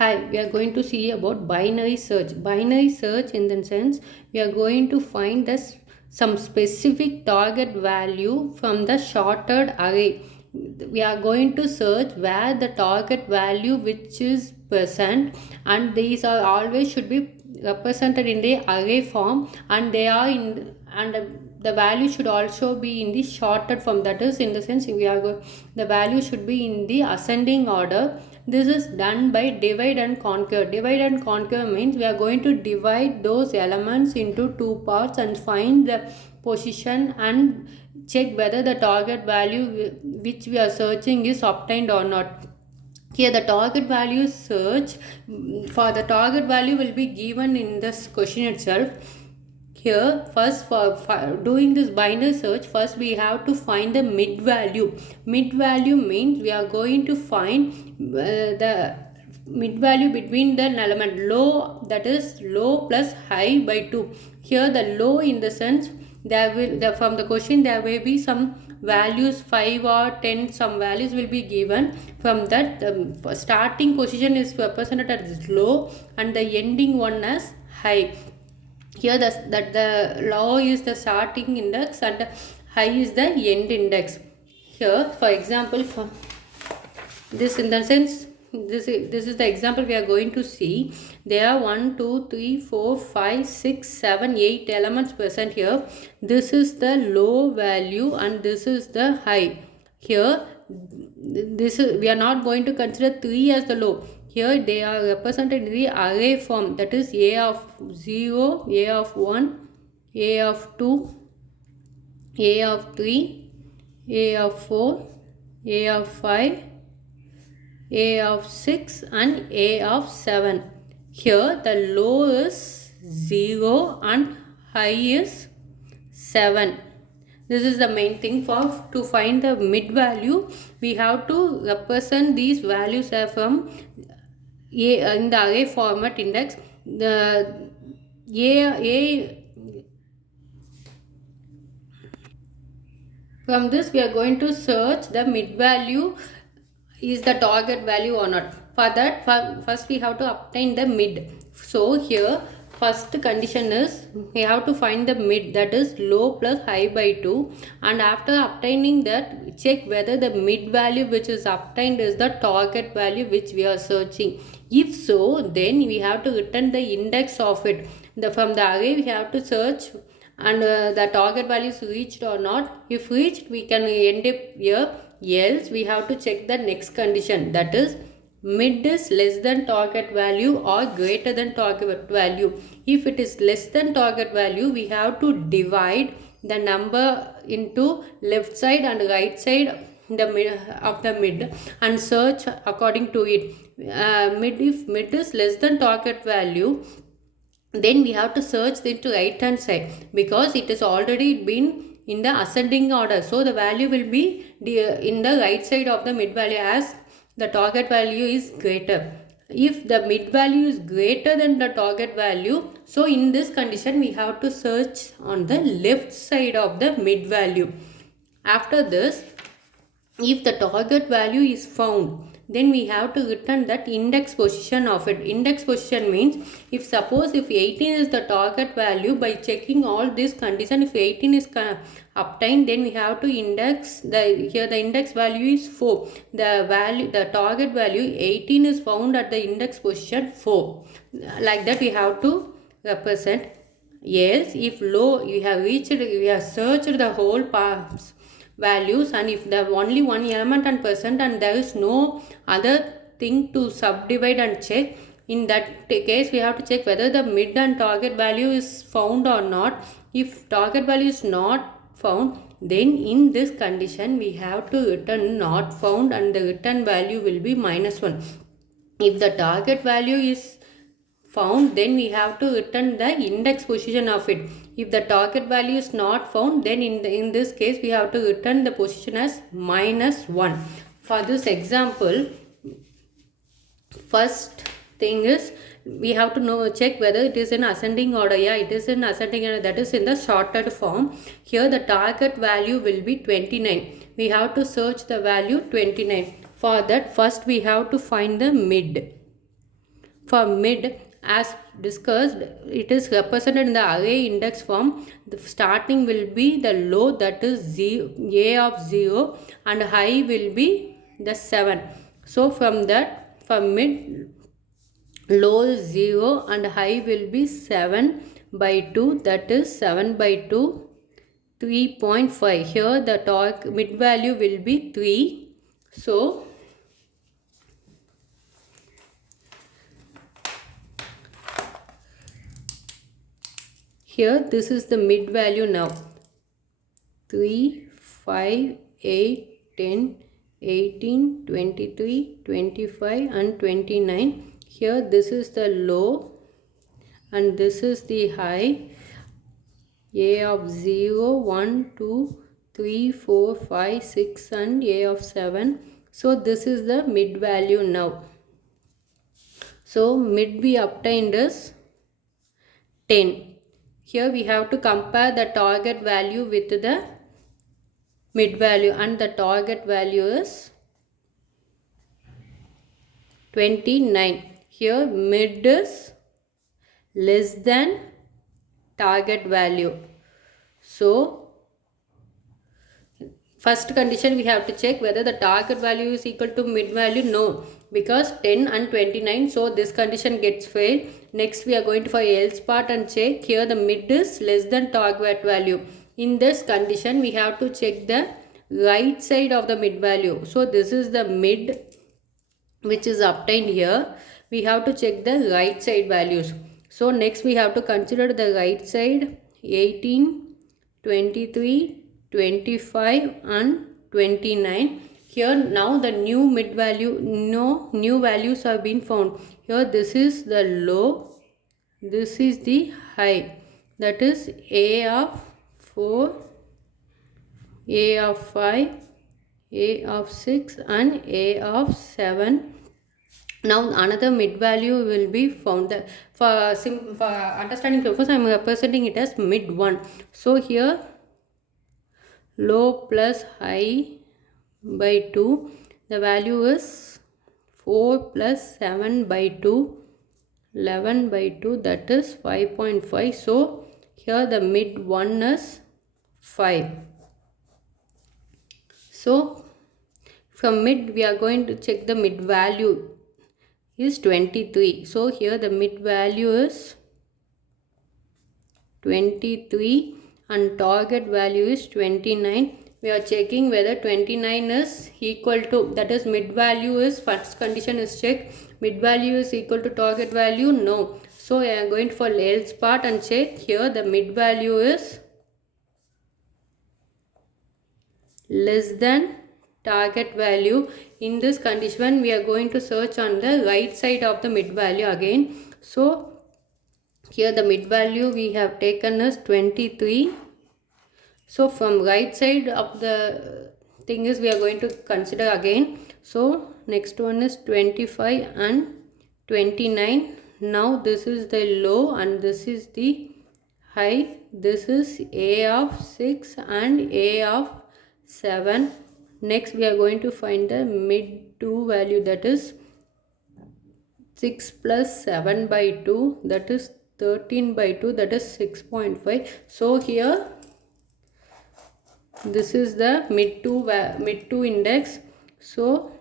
Hi, we are going to see about binary search. Binary search in the sense we are going to find some specific target value from the sorted array. We are going to search where the target value which is present, and these are always should be represented in the array form, and they are in and the value should also be in the sorted form. That is, in the sense the value should be in the ascending order. This is done by divide and conquer. Divide and conquer means we are going to divide those elements into two parts and find the position and check whether the target value which we are searching is obtained or not. Here the target value search, for the target value will be given in this question itself. Here first, for doing this binary search, first we have to find the mid value. Mid value means we are going to find the mid value between the element low, that is low plus high by 2. Here the low, in the sense from the question there will be some values 5 or 10, some values will be given. From that starting position is represented as low and the ending one as high. Here the low is the starting index and high is the end index. Here for example, for this, in the sense this is the example we are going to see. There are 1 2 3 4 5 6 7 8 elements present here. This is the low value and this is the high. Here this is, we are not going to consider 3 as the low. Here they are represented in the array form, that is a of 0, a of 1, a of 2, a of 3, a of 4, a of 5, a of 6 and a of 7. Here the low is 0 and high is 7. This is the main thing. For to find the mid value, we have to represent these values from in the array format index. The a from this we are going to search the mid value is the target value or not. For that, first we have to obtain the mid. So here first condition is we have to find the mid, that is low plus high by 2, and after obtaining that, check whether the mid value which is obtained is the target value which we are searching. If so, then we have to return the index of it. From the array we have to search and the target value is reached or not. If reached, we can end up here. Else we have to check the next condition, that is mid is less than target value or greater than target value. If it is less than target value, we have to divide the number into left side and right side of the mid and search according to it. If mid is less than target value, then we have to search into right hand side, because it has already been in the ascending order, so the value will be in the right side of the mid value as the target value is greater. If the mid value is greater than the target value, so in this condition we have to search on the left side of the mid value. After this, if the target value is found, then we have to return that index position of it. Index position means, if suppose if 18 is the target value, by checking all these conditions, if 18 is obtained, then we have to index here the index value is 4. The target value 18 is found at the index position 4. Like that we have to represent. Else if low, we have searched the whole parts values, and if there only one element and present and there is no other thing to subdivide and check, in that case we have to check whether the mid and target value is found or not. If target value is not found, then in this condition we have to return not found and the return value will be -1. If the target value is found, then we have to return the index position of it. If the target value is not found, then in this case we have to return the position as -1. For this example, first thing is we have to check whether it is in ascending order. Yeah, it is in ascending order, that is in the sorted form. Here the target value will be 29. We have to search the value 29. For that, first we have to find the mid. for mid, as discussed, it is represented in the array index form. The starting will be the low, that is 0, a of 0, and high will be the 7. So from that, for mid, low is 0 and high will be 7 by 2, that is 7 by 2, 3.5. Here the torque mid value will be 3. So here this is the mid value now. 3, 5, 8, 10, 18, 23, 25 and 29. Here this is the low and this is the high. A of 0, 1, 2, 3, 4, 5, 6 and A of 7. So this is the mid value now. So mid we obtained is 10. Here we have to compare the target value with the mid value, and the target value is 29. Here mid is less than target value. So first condition we have to check whether the target value is equal to mid value. No, because 10 and 29, so this condition gets failed. Next we are going to for else part and check. Here the mid is less than target value. In this condition we have to check the right side of the mid value. So this is the mid which is obtained here. We have to check the right side values. So next we have to consider the right side. 18, 23, 25 and 29. Here now the new mid value, no new values have been found. Here this is the low, this is the high, that is A of 4, A of 5, A of 6 and A of 7. Now another mid value will be found. For understanding purpose I am representing it as mid 1. So here low plus high by 2, the value is 4 plus 7 by 2, 11 by 2, that is 5.5. So here the mid 1 is 5. So from mid we are going to check the mid value is 23. So here the mid value is 23 and target value is 29. We are checking whether 29 is equal to, that is mid value is, first condition is check, mid value is equal to target value. No. So I am going for else part and check. Here the mid value is less than target value. In this condition we are going to search on the right side of the mid value again. So here the mid value we have taken is 23. So from right side of the thing is we are going to consider again. So next one is 25 and 29. Now this is the low and this is the high. This is A of 6 and A of 7. Next we are going to find the mid 2 value, that is 6 plus 7 by 2, that is 13 by 2, that is 6.5. So here this is the mid 2 index. So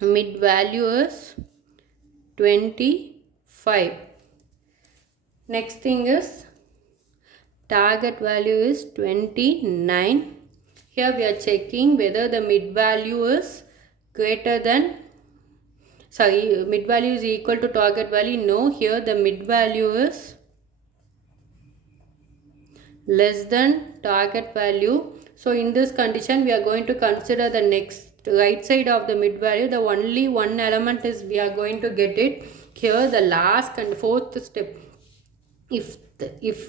mid value is 25. Next thing is target value is 29. Here we are checking whether the mid value is greater than, mid value is equal to target value. No, here the mid value is less than target value. So in this condition we are going to consider the next right side of the mid value. The only one element is we are going to get it. Here the last and fourth step, if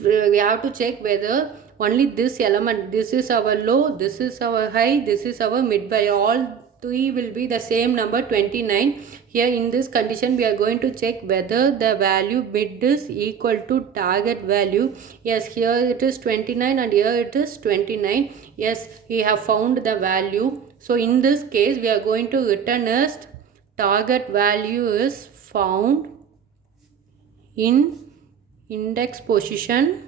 we have to check whether only this element, this is our low, this is our high, this is our mid value, all three will be the same number 29. Here in this condition we are going to check whether the value mid is equal to target value. Yes, here it is 29 and here it is 29. Yes, we have found the value. So in this case we are going to return as target value is found in index position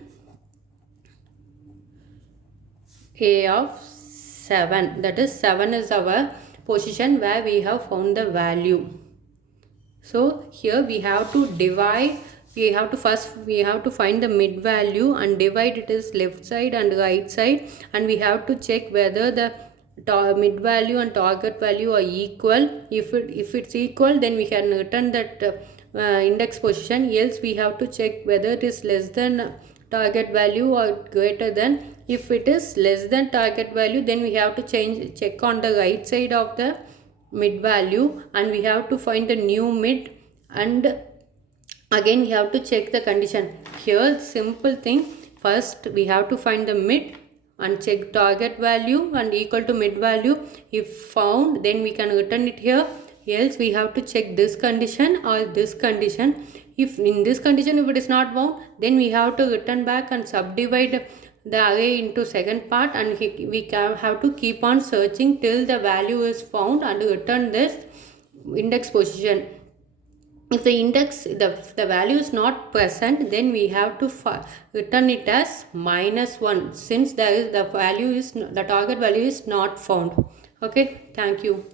A of 7. That is 7 is our position where we have found the value. So here we have to divide, we have to find the mid value and divide it as left side and right side, and we have to check whether the mid value and target value are equal. If it's equal, then we can return that index position, else we have to check whether it is less than target value or greater than. If it is less than target value, then we have to check on the right side of the mid value and we have to find the new mid, and again we have to check the condition. Here simple thing, first we have to find the mid and check target value and equal to mid value. If found, then we can return it here, else we have to check this condition or this condition. If in this condition if it is not found, then we have to return back and subdivide the array into second part, and we have to keep on searching till the value is found and return this index position. If the value is not present, then we have to return it as -1, since the target value is not found. Okay, thank you.